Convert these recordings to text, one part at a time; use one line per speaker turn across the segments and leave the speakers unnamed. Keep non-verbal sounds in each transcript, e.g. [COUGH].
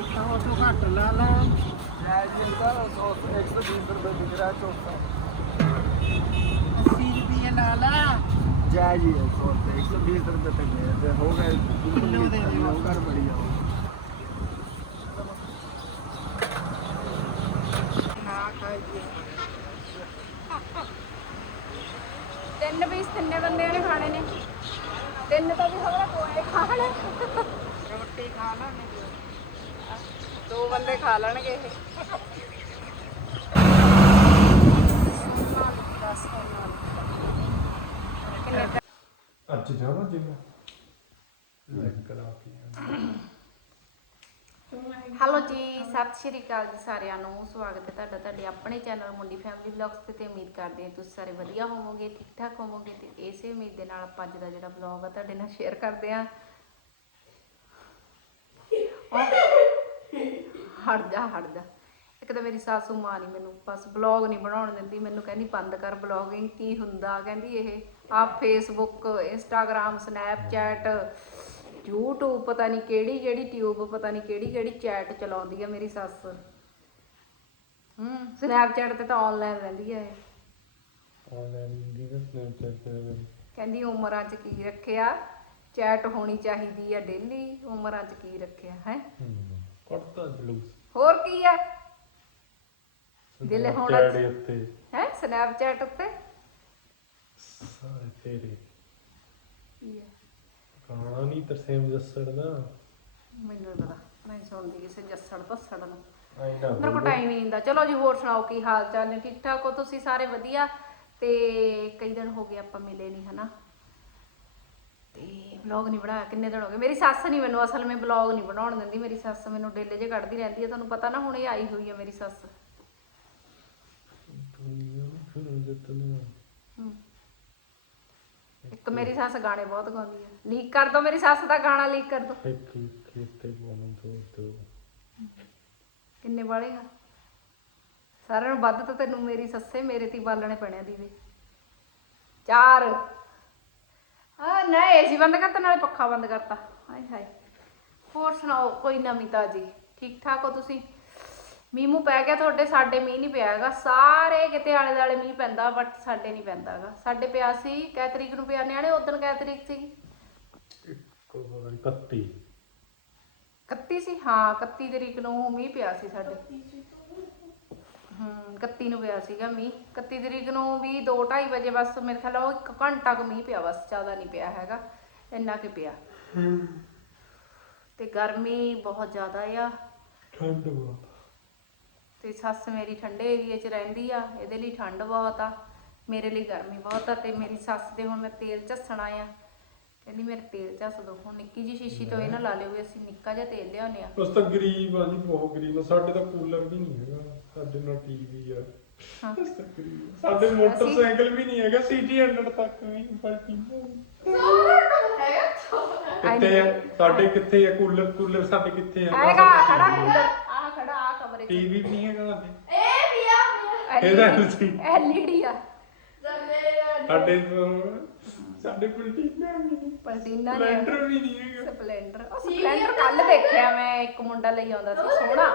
ਤਾਂ ਉਹ ਤੋਂ ਘੱਟ ਲਾ ਲਾ
ਜਾਇਜ਼ ਇਹ ਤਾਂ 120 ਰੁਪਏ ਦਿਖ ਰਿਹਾ ਚੌਥਾ
80 ਰੁਪਏ ਲਾ ਲਾ
जाइए सौ रुपये एक सौ बीस रुपये तक है तो हो गए
किलो दे दे बस।
होकर बढ़ जाओ
ਨਾ ਖਾਈਏ
ਤਿੰਨ ਪੀਸ ਤਿੰਨੇ ਬੰਦਿਆਂ ਨੇ ਖਾਣੇ ਨੇ ਤਿੰਨ ਤਾਂ ਵੀ ਖਬਰ ਕੋਏ ਖਾਣ
ਰੋਟੀ ਖਾ ਲਾਂਗੇ
ਦੋ ਬੰਦੇ ਖਾ ਲੈਣਗੇ ਇਹ। ਕਿੰਨੇ
ਅੱਜ ਜਾਣਾ ਜਿੰਮ। ਲੈ ਕਰਾ ਕੇ
ਹੈਲੋ ਜੀ ਸਤਿ ਸ਼੍ਰੀ ਅਕਾਲ ਜੀ ਸਾਰਿਆਂ ਨੂੰ। ਸਵਾਗਤ ਹੈ ਤੁਹਾਡਾ ਤੁਹਾਡੇ ਆਪਣੇ ਚੈਨਲ ਮੁੰਡੀ ਫੈਮਿਲੀ ਵਲੌਗਸ ਤੇ ਤੇ ਉਮੀਦ ਕਰਦੇ ਹਾਂ ਤੁਸੀਂ ਸਾਰੇ ਵਧੀਆ ਹੋਵੋਗੇ ਠੀਕ ਠਾਕ ਹੋਵੋਗੇ ਤੇ ਇਸੇ ਉਮੀਦ ਦੇ ਨਾਲ ਆਪਾਂ ਅੱਜ ਦਾ ਜਿਹੜਾ ਵਲੌਗ ਆ ਤੁਹਾਡੇ ਨਾਲ ਸ਼ੇਅਰ ਕਰਦੇ ਹਾਂ। [LAUGHS] ਹਟ ਜਾ ਹਟ ਜਾ। ਇੱਕ ਤਾਂ ਮੇਰੀ ਸਾਸੂ ਮਾਂ ਨਹੀਂ ਮੈਨੂੰ ਬਸ ਬਲੌਗ ਨਹੀਂ ਬਣਾਉਣ ਦਿੰਦੀ ਮੈਨੂੰ ਕਹਿੰਦੀ ਬੰਦ ਕਰ ਬਲੌਗਿੰਗ ਕੀ ਹੁੰਦਾ? ਕਹਿੰਦੀ ਇਹ ਆ ਫੇਸਬੁੱਕ ਇੰਸਟਾਗ੍ਰam ਸਨੈਪਚੈਟ YouTube ਪਤਾ ਨਹੀਂ ਕਿਹੜੀ ਕਿਹੜੀ ਟਿਊਬ ਪਤਾ ਨਹੀਂ ਕਿਹੜੀ ਕਿਹੜੀ ਚੈਟ ਚਲਾਉਂਦੀ ਆ ਮੇਰੀ ਸੱਸ। ਹੂੰ। ਸਨੈਪਚੈਟ ਤੇ ਤਾਂ ਆਨਲਾਈਨ ਰਹਿੰਦੀ ਆ ਇਹ।
ਆਨਲਾਈਨ ਦੀ ਸਨੈਪਚੈਟ ਤੇ
ਕਹਿੰਦੀ ਉਮਰਾਂ 'ਚ ਕੀ ਰੱਖਿਆ? ਚੈਟ ਹੋਣੀ ਚਾਹੀਦੀ ਆ ਡੇਲੀ ਉਮਰਾਂ 'ਚ ਕੀ ਰੱਖਿਆ? ਹੈ।
ਕਰਤਾ ਜਲੂਸ।
ਹੋਰ ਕੀ ਆ? ਦਿਲ ਹੋਣਾ
ਚੈੜੇ ਉੱਤੇ।
ਹੈ? ਸਨੈਪਚੈਟ ਉੱਤੇ?
ਸਾਰੇ ਤੇਰੇ।
ਕੀ ਆ?
ਗਾਣਾ ਨਹੀਂ ਤਰਸੇਮ ਜੱਸੜ ਦਾ।
ਮੈਨੂੰ ਪਤਾ। ਮੈਂ ਸੁਣਦੀ ਕਿਸੇ ਜੱਸੜ ਪੱਸੜ ਨੂੰ।
ਆਈ ਨਾ
ਮੇਰੇ ਕੋਲ ਟਾਈਮ ਹੀ ਨਹੀਂ ਹੁੰਦਾ। ਚਲੋ ਜੀ ਹੋਰ ਸੁਣਾਓ ਕੀ ਹਾਲ ਚਾਲ ਨੇ? ਠੀਕ ਠਾਕ ਹੋ ਤੁਸੀਂ ਸਾਰੇ ਵਧੀਆ? ਤੇ ਕਈ ਦਿਨ ਹੋ ਗਏ ਆਪਾਂ ਮਿਲੇ ਨਹੀਂ ਹਨਾ? ਵਲੌਗ ਨਹੀਂ ਬਣਾਇਆ ਕਿੰਨੇ ਦਿਨ ਹੋ ਗਏ। ਮੇਰੀ ਸੱਸ ਨਹੀਂ ਮੈਨੂੰ ਅਸਲ ਵਿੱਚ ਵਲੌਗ ਨਹੀਂ ਬਣਾਉਣ ਦਿੰਦੀ ਮੇਰੀ ਸੱਸ ਮੈਨੂੰ ਡੇਲੇ ਜੇ ਕੱਢਦੀ ਰਹਿੰਦੀ ਹੈ ਤੁਹਾਨੂੰ ਪਤਾ ਨਾ ਹੁਣ ਇਹ ਆਈ ਹੋਈ ਹੈ ਮੇਰੀ ਸੱਸ। ਇੱਕ ਮੇਰੀ ਸੱਸ ਗਾਣੇ ਬਹੁਤ ਗਾਉਂਦੀ ਹੈ। ਲੀਕ ਕਰ ਦੋ ਮੇਰੀ ਸੱਸ ਦਾ ਗਾਣਾ ਲੀਕ ਕਰ ਦੋ। ਕਿੰਨੇ ਬਾਲੇਗਾ ਸਾਰਿਆਂ ਨੂੰ ਵੱਧ ਤਾਂ ਤੈਨੂੰ ਮੇਰੀ ਸੱਸੇ ਮੇਰੇ ਤੇ ਬਾਲਣੇ ਪੈਣੇ ਦੀਵੇ। ਚਾਰ। ਆ ਨਾ ਏਸੀ ਬੰਦ ਕਰਤਾ ਨਾਲੇ ਪੱਖਾ ਬੰਦ ਕਰਤਾ। ਹਾਏ ਹਾਏ। ਹੋਰ ਸੁਣਾਓ ਕੋਈ ਨਵੀਂ ਤਾਜੀ? ਠੀਕ ਠਾਕ ਹੋ ਤੁਸੀਂ? ਮੀਂਹ ਪੈ ਗਿਆ ਤੁਹਾਡੇ ਸਾਡੇ ਮੀਂਹ ਨਹੀਂ ਪਿਆ ਹੈਗਾ। ਸਾਰੇ ਕਿਤੇ ਆਲੇ ਦਾਲੇ ਮੀਂਹ ਪੈਂਦਾ ਬਟ ਸਾਡੇ ਨਹੀਂ ਪੈਂਦਾ ਹੈਗਾ। ਸਾਡੇ ਪਿਆ ਸੀ ਕੈ ਤਰੀਕ ਨੂੰ ਪਿਆ ਨਿਆਣੇ ਉਦੋਂ ਕੈ ਤਰੀਕ ਸੀ
ਕੋਈ ਪਤਾ ਨਹੀਂ ਕੱਤੀ
31 ਸੀ? ਹਾਂ 31 ਤਰੀਕ ਨੂੰ ਮੀਂਹ ਪਿਆ ਸੀ ਸਾਡੇ। ਹੂੰ 31 ਨੂੰ ਪਿਆ ਸੀਗਾ ਮੀਂਹ। 31 ਤਰੀਕ ਨੂੰ ਵੀ 2:30 ਵਜੇ ਬਸ ਮੇਰੇ ਖਿਆਲ ਉਹ ਇੱਕ ਘੰਟਾ ਕੁ ਮੀਂਹ ਪਿਆ ਬਸ ਜ਼ਿਆਦਾ ਨਹੀਂ ਪਿਆ ਹੈਗਾ ਇੰਨਾ ਕਿ ਪਿਆ। ਤੇ ਗਰਮੀ ਬਹੁਤ ਜ਼ਿਆਦਾ ਆ।
ਠੰਡ ਬਹੁਤ।
ਤੇ ਸੱਸ ਮੇਰੀ ਠੰਡੇ ਏਰੀਏ 'ਚ ਰਹਿੰਦੀ ਆ ਇਹਦੇ ਲਈ ਠੰਡ ਬਹੁਤ ਆ ਮੇਰੇ ਲਈ ਗਰਮੀ ਬਹੁਤ ਆ ਤੇ ਮੇਰੀ ਸੱਸ ਦੇ ਹੁਣ ਮੈਂ ਤੇਲ ਝੱਸਣਾ ਆ। ਕਹਿੰਦੀ ਮੇਰੇ ਤੇਲ ਝੱਸ ਦੋ। ਹੁਣ ਨਿੱਕੀ ਜੀ ਸ਼ੀਸ਼ੀ ਤੋਂ ਇਹ ਨਾ ਲਾ ਲਿਓ ਵੀ ਅਸੀਂ ਨਿੱਕਾ ਜਿਹਾ ਤੇਲ ਲਿਆਉਂਦੇ ਆ
ਉਸ ਤਾਂ ਗਰੀਬ ਆ ਜੀ ਬਹੁਤ ਗਰੀਬ ਆ। ਸਾਡੇ ਤਾਂ ਕੂਲਰ ਵੀ ਨਹੀਂ ਹੈਗਾ। ਸਾਡੇ ਨਾਲ ਟੀਵੀ ਆ।
ਹਾਂ।
ਅਸੀਂ ਤਾਂ ਗਰੀਬ ਆ। ਸਾਡੇ ਮੋਟਰਸਾਈਕਲ ਵੀ ਨਹੀਂ ਹੈਗਾ। ਸੀਟੀ 100 ਤੱਕ ਵੀ ਪਲਟੀ ਕਿੱਥੇ ਆ? ਸਾਡੇ ਕਿੱਥੇ ਆ ਕੂਲਰ? ਕੂਲਰ ਸਾਡੇ ਕਿੱਥੇ ਆ?
ਆਏਗਾ ਖੜਾ ਕੂਲਰ। ਆ ਖੜਾ ਆ ਕਮਰੇ 'ਚ।
ਟੀਵੀ ਵੀ ਨਹੀਂ ਹੈਗਾ ਸਾਡੇ। ਇਹਦਾ LCD
LED ਆ।
ਸਾਡੇ ਤੋਂ ਸਾਡੇ ਪਲਟੀ ਨਹੀਂ।
ਪਲਟੀਨਾ ਨੇ
ਸਿਲੰਡਰ ਵੀ ਨਹੀਂ ਹੈਗਾ।
ਸਪਲੈਂਡਰ। ਉਹ ਸਪਲੈਂਡਰ ਕੱਲ ਦੇਖਿਆ ਮੈਂ ਇੱਕ ਮੁੰਡਾ ਲਈ ਆਉਂਦਾ ਸੀ ਸੋਹਣਾ।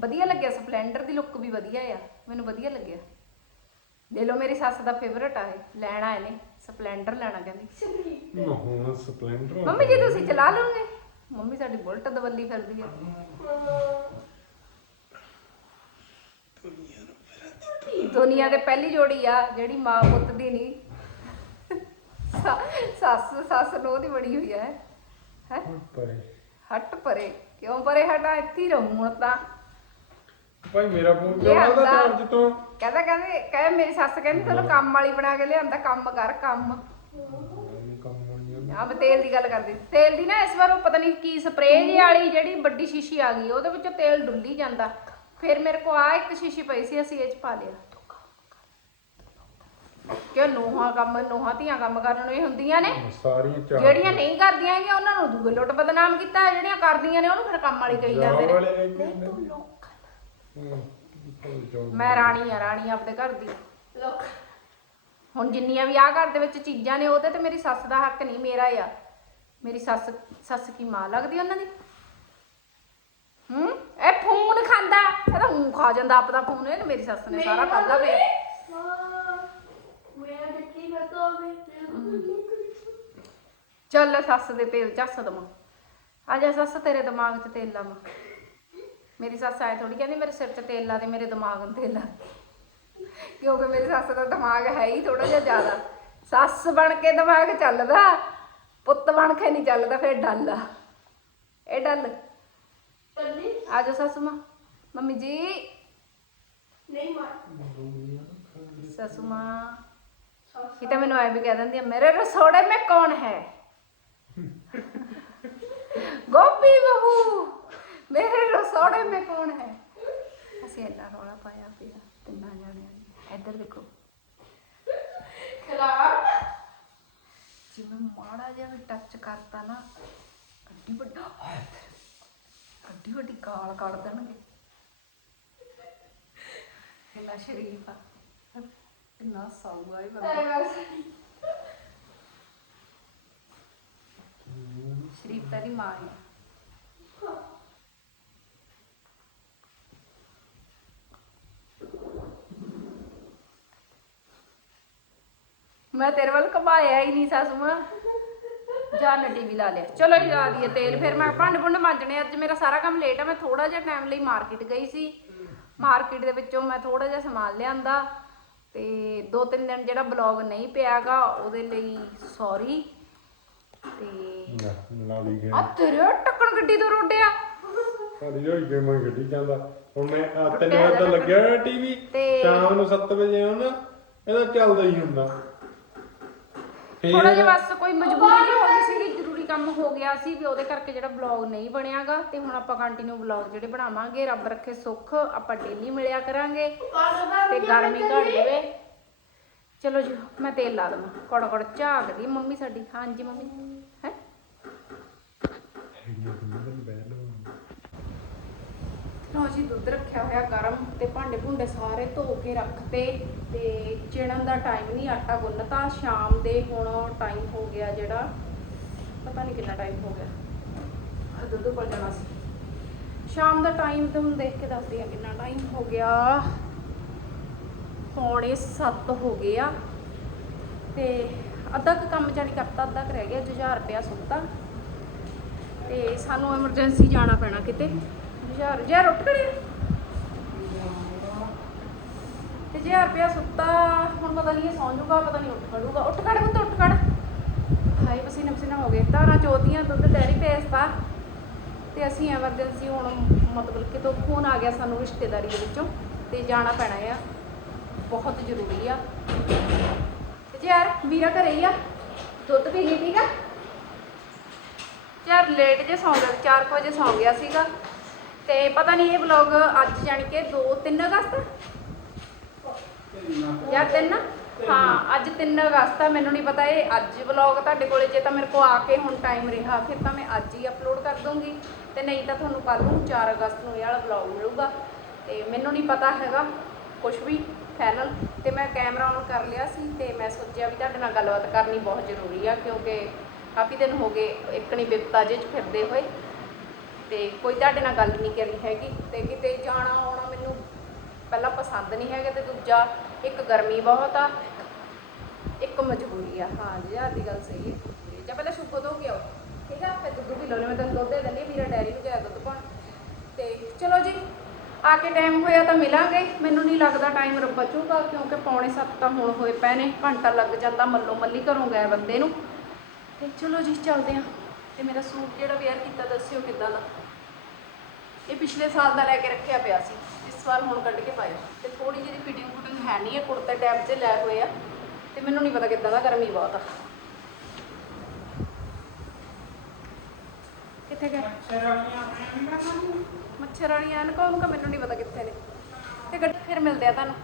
ਵਧੀਆ ਲੱਗਿਆ ਸਪਲੈਂਡਰ ਦੀ ਲੁੱਕ ਵੀ ਵਧੀਆ ਆ। ਮੈਨੂੰ ਵਧੀਆ ਲੱਗਿਆ। ਲੈ ਲਓ ਮੇਰੀ ਸੱਸ ਦਾ ਫੇਵਰਟ ਆ ਇਹ। ਲੈਣਾ ਇਹਨੇ ਸਪਲੈਂਡਰ ਲੈਣਾ ਕਹਿੰਦੀ।
ਨਾ ਹੁਣ ਸਪਲੈਂਡਰ
ਮੰਮੀ ਜੀ ਤੁਸੀਂ ਚਲਾ ਲਓਗੇ? ਮੰਮੀ ਸਾਡੀ ਬੁਲਟ ਦਵੱਲੀ ਫਿਰਦੀ ਆ। ਦੁਨੀਆ ਦੇ ਪਹਿਲੀ ਜੋੜੀ ਆ ਜਿਹੜੀ ਮਾਂ ਪੁੱਤ ਦੀ ਨਹੀਂ। ਸੱਸ ਸੱਸ ਨੂੰ ਦੀ ਬਣੀ ਹੋਈ ਹੈ ਹੈ?
ਪਰੇ।
ਹਟ ਪਰੇ। ਕਿਉਂ ਪਰੇ ਹਟਾ? ਇੱਥੇ ਹੀ ਰਹੂੰ ਹੁਣ ਤਾਂ।
ਭਾਈ ਮੇਰਾ ਫੋਨ ਕਿਉਂ ਆਂਦਾ- ਚਾਰਜ ਤੋਂ?
ਕਹਿੰਦਾ ਕਹਿੰਦੇ ਕਹੇ ਮੇਰੀ ਸੱਸ ਕਹਿੰਦੀ ਤੈਨੂੰ ਕੰਮ ਵਾਲੀ ਬਣਾ ਕੇ ਲਿਆਂਦਾ ਕੰਮ ਕਰ ਕੰਮ। ਆ। ਤੇਲ ਦੀ ਗੱਲ ਕਰਦੀ। ਸੀ। ਤੇਲ ਦੀ ਨਾ ਇਸ ਵਾਰ ਉਹ ਪਤਾ ਨਹੀਂ ਕੀ ਸਪਰੇਅ ਜਿਹੀ ਵਾਲੀ ਜਿਹੜੀ ਵੱਡੀ ਸ਼ੀਸ਼ੀ ਆ ਗਈ ਉਹਦੇ ਵਿੱਚੋਂ ਤੇਲ ਡੁੱਲੀ ਜਾਂਦਾ। ਫਿਰ ਮੇਰੇ ਕੋ ਆ ਇੱਕ ਸ਼ੀਸ਼ੀ ਪਈ ਸੀ ਅਸੀਂ ਇਹ ਚ ਪਾ ਲਿਆ। ਕਿ ਨੂੰਹਾਂ ਕੰਮ ਨੂੰਹਾਂ ਧੀਆਂ ਕੰਮ ਕਰਨ ਨੂੰ ਇਹ ਹੁੰਦੀਆਂ ਨੇ।
ਸਾਰੀਆਂ ਚਾਰ
ਜਿਹੜੀਆਂ ਨਹੀਂ ਕਰਦੀਆਂ ਹੈਗੀਆਂ ਉਹਨਾਂ ਨੂੰ ਦੂਏ ਲੁੱਟ ਬਦਨਾਮ ਕੀਤਾ ਜਿਹੜੀਆਂ ਕਰਦੀਆਂ ਨੇ ਉਹਨੂੰ ਫਿਰ ਕੰਮ ਵਾਲੀ ਕਹੀ ਜਾਂਦੇ ਨੇ।
ਹੂੰ
ਮੈਂ ਰਾਣੀ ਆ ਰਾਣੀ ਆਪਦੇ ਘਰ ਦੀ। ਹੁਣ ਜਿੰਨੀਆਂ ਵੀ ਆ ਘਰ ਦੇ ਵਿੱਚ ਚੀਜ਼ਾਂ ਨੇ ਉਹਦੇ ਤੇ ਮੇਰੀ ਸੱਸ ਦਾ ਹੱਕ ਨਹੀਂ ਮੇਰਾ ਆ। ਮੇਰੀ ਸੱਸ ਸੱਸ ਕੀ ਮਾਂ ਲੱਗਦੀ ਉਹਨਾਂ ਦੀ? ਹੂੰ ਇਹ ਫੋਨ ਖਾਂਦਾ ਇਹ ਤਾਂ ਹੂੰ ਖਾ ਜਾਂਦਾ ਆਪਦਾ ਫੋਨ ਇਹ ਮੇਰੀ ਸੱਸ ਨੇ ਸਾਰਾ ਖਾਦਾ ਵੇ। ਚੱਲ ਸੱਸ ਦੇ ਤੇਲ ਚੱਸ ਦਵਾਂ ਆ ਜਾ ਸੱਸ ਤੇਰੇ ਦਿਮਾਗ 'ਚ ਤੇਲ ਲਾਵਾਂ ਮੇਰੀ ਸੱਸ ਆਏ ਥੋੜੀ ਕਹਿੰਦੀ ਮੇਰੇ ਸਿਰ 'ਚ ਤੇਲ ਲਾ ਦੇ ਮੇਰੇ ਦਿਮਾਗ ਨੂੰ ਤੇਲ ਲਾ। ਕਿਉਂਕਿ ਮੇਰੀ ਸੱਸ ਦਾ ਦਿਮਾਗ ਹੈ ਹੀ ਥੋੜਾ ਜਿਹਾ ਜ਼ਿਆਦਾ। ਸੱਸ ਬਣ ਕੇ ਦਿਮਾਗ ਚੱਲਦਾ ਪੁੱਤ ਬਣ ਕੇ ਨਹੀਂ ਚੱਲਦਾ ਫਿਰ ਡੱਲ ਆ। ਇਹ ਡੱਲ। ਆ ਜਾ ਸੱਸ ਮਾਂ। ਮੰਮੀ ਜੀ। ਸੱਸ ਮਾਂ। ਇਹ ਮੈਨੂੰ ਐ ਕਹਿ ਦਿੰਦੀ ਆ ਮੇਰੇ ਰਸੋੜੇ ਮੈਂ ਕੌਣ ਹੈ? ਗੋਪੀ ਬਹੂ ਮੇਰੇ ਰਸੋੜੇ ਮੇ ਕੌਣ ਹੈ? ਅਸੀਂ ਇੰਨਾ ਰੋਲਾ ਪਾਇਆ ਪਿਆ ਤਿੰਨਾਂ ਜਾਣਿਆਂ ਨੇ। ਇੱਧਰ ਦੇਖੋ। ਖਿਲਾੜ ਜਿਵੇਂ ਮਾੜਾ ਜਿਹਾ ਵੀ ਟੱਚ ਕਰਤਾ ਨਾ ਅੱਡੀ ਵੱਡਾ ਅੱਡੀ ਵੱਡੀ ਕਾਲ ਕੱਢ ਦੇਣਗੇ। ਇਹਨਾਂ ਸ਼ਰੀਫ ਕਿੰਨਾ ਸਾਊਗਾ ਇਹ ਬੰਦਾ ਸ਼ਰੀਫ ਤਾਂ ਦੀ ਮਾਂ ਤੇਰੇ ਵੱਲ ਕਮਾਇਆ ਹੀ ਨਹੀਂ ਸਾਸੂ ਮਾਂ। ਜਾਂ ਟੀਵੀ ਲਾ ਲਿਆ। ਚਲੋ ਜੀ ਲਾ ਦਈਏ ਤੇਲ। ਫਿਰ ਮੈਂ ਭਾਂਡੇ ਭੁੰਡੇ ਮਾਂਜਣੇ ਅੱਜ ਮੇਰਾ ਸਾਰਾ ਕੰਮ ਲੇਟ ਆ। ਮੈਂ ਥੋੜਾ ਜਿਹਾ ਟਾਈਮ ਲਈ ਮਾਰਕੀਟ ਗਈ ਸੀ। ਮਾਰਕੀਟ ਦੇ ਵਿੱਚੋਂ ਮੈਂ ਥੋੜਾ ਜਿਹਾ ਸਮਾਨ ਲਿਆਂਦਾ। ਤੇ ਦੋ ਤਿੰਨ ਦਿਨ ਜਿਹੜਾ ਬਲੌਗ ਨਹੀਂ ਪਿਆਗਾ ਉਹਦੇ ਲਈ ਸੌਰੀ ਤੇ
ਲਾ ਲਈ ਗਿਆ
ਆ ਤੇਰੇ ਟੱਕਣ ਗੱਡੀ ਤੋਂ ਰੋਡਿਆ।
ਸਾਡੀ ਹੋਈ ਗੇਮਾਂ ਗੱਡੀ ਜਾਂਦਾ। ਹੁਣ ਮੈਂ ਆ ਤਿੰਨ ਵਜੇ ਤੋਂ ਲੱਗਿਆ ਟੀਵੀ
ਤੇ-
ਸ਼ਾਮ ਨੂੰ 7 ਵਜੇ ਆਉਣਾ ਇਹਦਾ ਚੱਲਦਾ ਹੀ ਹੁੰਦਾ।
ਥੋੜਾ ਜਿਹਾ ਬਸ ਕੋਈ ਮਜਬੂਰੀ ਜਿਹੀ ਹੋ ਗਈ ਸੀ ਜ਼ਰੂਰੀ ਕੰਮ ਹੋ ਗਿਆ ਸੀ ਵੀ ਉਹਦੇ ਕਰਕੇ ਜਿਹੜਾ ਬਲੌਗ ਨਹੀਂ ਬਣਿਆਗਾ ਤੇ ਹੁਣ ਆਪਾਂ ਕੰਟੀਨਿਊ ਬਲੌਗ ਜਿਹੜੇ ਬਣਾਵਾਂਗੇ, ਰੱਬ ਰੱਖੇ ਸੁੱਖ, ਆਪਾਂ ਡੇਲੀ ਮਿਲਿਆ ਕਰਾਂਗੇ ਤੇ ਗਰਮੀ ਘਟ ਜਾਵੇ। ਚਲੋ ਜੀ, ਮੈਂ ਤੇਲ ਲਾ ਦਵਾਂ। ਕੜ ਕੜ ਝਾਕਦੀ ਮੰਮੀ ਸਾਡੀ। ਹਾਂਜੀ ਮੰਮੀ। ਹੈ? ਲਓ ਜੀ, ਦੁੱਧ ਰੱਖਿਆ ਹੋਇਆ ਗਰਮ ਤੇ ਭਾਂਡੇ ਭੁੰਡੇ ਸਾਰੇ ਧੋ ਕੇ ਰੱਖਤੇ ਤੇ ਚਿਣਨ ਦਾ ਟਾਈਮ ਨਹੀਂ ਆਟਾ ਗੁੰਨਤਾ, ਸ਼ਾਮ ਦੇ ਹੁਣ ਟਾਈਮ ਹੋ ਗਿਆ ਜਿਹੜਾ। ਪਤਾ ਨਹੀਂ ਕਿੰਨਾ ਟਾਈਮ ਹੋ ਗਿਆ। ਦੁੱਧ ਕੋਲ ਜਾਣਾ ਸੀ। ਸ਼ਾਮ ਦਾ ਟਾਈਮ ਤੇ ਹੁਣ ਦੇਖ ਕੇ ਦੱਸਦੀ ਆ ਕਿੰਨਾ ਟਾਈਮ ਹੋ ਗਿਆ। ਪੌਣੇ 7 ਹੋ ਗਏ ਆ। ਤੇ ਅੱਧਾ ਕੰਮ ਜਾਣੀ ਕਰਤਾ ਅੱਧਾ ਰਹਿ ਗਿਆ 1000 ਰੁਪਇਆ ਸੁੱਤਾ ਤੇ ਸਾਨੂੰ ਐਮਰਜੈਂਸੀ ਜਾਣਾ ਪੈਣਾ ਕਿਤੇ। ਹਜ਼ਾਰ ਹਜ਼ਾਰ ਉੱਠ ਖੜਿਆ ਤੇ ਹਜ਼ਾਰ ਰੁਪਇਆ ਸੁੱਤਾ ਹੁਣ ਪਤਾ ਨਹੀਂ ਇਹ ਸੌਂ ਜਾਊਗਾ, ਪਤਾ ਨਹੀਂ ਉੱਠ ਖੜੂਗਾ। ਉੱਠ ਖੜ ਪੁੱਤ ਉੱਠ ਖੜ। ਹਾਏ ਪਸੀਨਾ ਪਸੀਨਾ ਹੋ ਗਏ ਧਾਰਾਂ ਚੋਦੀਆਂ ਦੁੱਧ ਡੈਰੀ ਭੇਜਤਾ ਤੇ। ਅਸੀਂ ਐਮਰਜੈਂਸੀ ਹੁਣ ਮਤਲਬ ਕਿ ਤੋਂ ਫੋਨ ਆ ਗਿਆ ਸਾਨੂੰ ਰਿਸ਼ਤੇਦਾਰੀ ਦੇ ਵਿੱਚੋਂ ਤੇ ਜਾਣਾ ਪੈਣਾ ਆ। ਬਹੁਤ ਜ਼ਰੂਰੀ ਆ। ਤੇ ਯਾਰ ਵੀਰਾ ਘਰੇ ਹੀ ਆ? ਦੁੱਧ ਪੀ ਲਈ ਠੀਕ ਆ? ਯਾਰ ਲੇਟ ਜੇ ਸੌਂ ਗਿਆ 4 ਵਜੇ ਸੌਂ ਗਿਆ ਸੀਗਾ। ਤੇ ਪਤਾ ਨਹੀਂ ਇਹ ਵਲੌਗ ਅੱਜ ਜਾਣੀ ਕਿ 2 3 ਅਗਸਤ? ਯਾਰ 3 ਹਾਂ, ਅੱਜ 3 ਅਗਸਤ ਆ, ਮੈਨੂੰ ਨਹੀਂ ਪਤਾ ਇਹ ਅੱਜ ਵਲੌਗ ਤੁਹਾਡੇ ਕੋਲੇ, ਜੇ ਤਾਂ ਮੇਰੇ ਕੋ ਆ ਕੇ ਹੁਣ ਟਾਈਮ ਰਿਹਾ, ਫਿਰ ਤਾਂ ਮੈਂ ਅੱਜ ਹੀ ਅਪਲੋਡ ਕਰ ਦੂੰਗੀ ਤੇ ਨਹੀਂ ਤਾਂ ਤੁਹਾਨੂੰ ਕੱਲ ਨੂੰ 4 ਅਗਸਤ ਨੂੰ ਇਹ ਵਾਲਾ ਵਲੌਗ ਮਿਲੂਗਾ। ਤੇ ਮੈਨੂੰ ਨਹੀਂ ਪਤਾ ਹੈਗਾ ਕੁਝ ਵੀ ਫਾਈਨਲ ਤੇ ਮੈਂ ਕੈਮਰਾ ਔਨ ਕਰ ਲਿਆ ਸੀ ਤੇ ਮੈਂ ਸੋਚਿਆ ਵੀ ਤੁਹਾਡੇ ਨਾਲ ਗੱਲਬਾਤ ਕਰਨੀ ਬਹੁਤ ਜ਼ਰੂਰੀ ਆ, ਕਿਉਂਕਿ ਕਾਫੀ ਦਿਨ ਹੋ ਗਏ ਇੱਕ ਨਹੀਂ ਬਿਪਤਾ ਜੇ ਚ ਫਿਰਦੇ ਹੋਏ। ਤੇ ਕੋਈ ਤੁਹਾਡੇ ਨਾਲ ਗੱਲ ਨਹੀਂ ਕਰੀ ਹੈਗੀ। ਤੇ ਕਿਤੇ ਜਾਣਾ ਆਉਣਾ ਮੈਨੂੰ ਪਹਿਲਾਂ ਪਸੰਦ ਨਹੀਂ ਹੈਗਾ ਤੇ ਦੂਜਾ ਇੱਕ ਗਰਮੀ ਬਹੁਤ ਆ ਇੱਕ ਮਜਬੂਰੀ ਆ। ਹਾਂ ਜੀ ਆਹ ਦੀ ਗੱਲ ਸਹੀ ਹੈ ਜਾਂ ਪਹਿਲਾਂ ਸ਼ੁਕਰ ਤੋਂ ਗਿਆ ਠੀਕ ਆ ਫਿਰ ਦੁੱਧ ਪੀ ਲਓ ਮੈਂ ਤੈਨੂੰ ਦੁੱਧ ਦੇ ਦਿੰਦੀ ਹਾਂ, ਵੀਰਾ ਡੈਰੀ ਨੂੰ ਗਿਆ ਦੁੱਧ ਪਾਉਣ। ਤੇ ਚਲੋ ਜੀ ਆ ਕੇ ਟਾਈਮ ਹੋਇਆ ਤਾਂ ਮਿਲਾਂਗੇ। ਮੈਨੂੰ ਨਹੀਂ ਲੱਗਦਾ ਟਾਈਮ ਬਚੂਗਾ ਕਿਉਂਕਿ ਪੌਣੇ 7 ਤਾਂ ਹੁਣ ਹੋਏ ਪਏ ਨੇ। ਘੰਟਾ ਲੱਗ ਜਾਂਦਾ ਮੱਲੋ ਮੱਲੀ ਘਰੋਂ ਗਏ ਬੰਦੇ ਨੂੰ। ਤੇ ਚਲੋ ਜੀ ਚੱਲਦੇ ਹਾਂ। ਤੇ ਮੇਰਾ ਸੂਟ ਜਿਹੜਾ ਵੇਅਰ ਕੀਤਾ ਦੱਸਿਓ ਕਿੱਦਾਂ ਦਾ? ਇਹ ਪਿਛਲੇ ਸਾਲ ਦਾ ਲੈ ਕੇ ਰੱਖਿਆ ਪਿਆ ਸੀ। ਸਵਾਲ ਹੁਣ ਕੱਢ ਕੇ ਪਾਇਆ ਤੇ ਥੋੜੀ ਜਿਹੀ ਫਿਟਿੰਗ ਫੁਟਿੰਗ ਹੈ ਨਹੀਂ ਹੈ ਕੁੜਤੇ ਟੈਪ 'ਚ ਲੈ ਹੋਏ ਆ। ਤੇ ਮੈਨੂੰ ਨਹੀਂ ਪਤਾ ਕਿੱਦਾਂ ਦਾ ਗਰਮੀ ਬਹੁਤ ਆ। ਕਿੱਥੇ ਗਏ? ਮੱਛਰ ਵਾਲੀਆਂ ਐਨਕਾਂ ਉਹਨੂੰ ਮੈਨੂੰ ਨਹੀਂ ਪਤਾ ਕਿੱਥੇ ਨੇ। ਤੇ ਗੱਡੀ ਫਿਰ ਮਿਲਦੇ ਆ ਤੁਹਾਨੂੰ।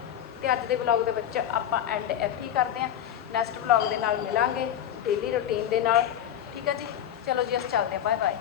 ਤੇ ਅੱਜ ਦੇ ਵਲੌਗ ਦੇ ਵਿੱਚ ਆਪਾਂ ਐਂਡ ਇੱਥੇ ਹੀ ਕਰਦੇ ਆ। ਨੈਕਸਟ ਵਲੌਗ ਦੇ ਨਾਲ ਮਿਲਾਂਗੇ। ਡੇਲੀ ਰੁਟੀਨ ਦੇ ਨਾਲ। ਠੀਕ ਆ ਜੀ? ਚਲੋ ਜੀ, ਅਸੀਂ ਚੱਲਦੇ ਆ। Bye bye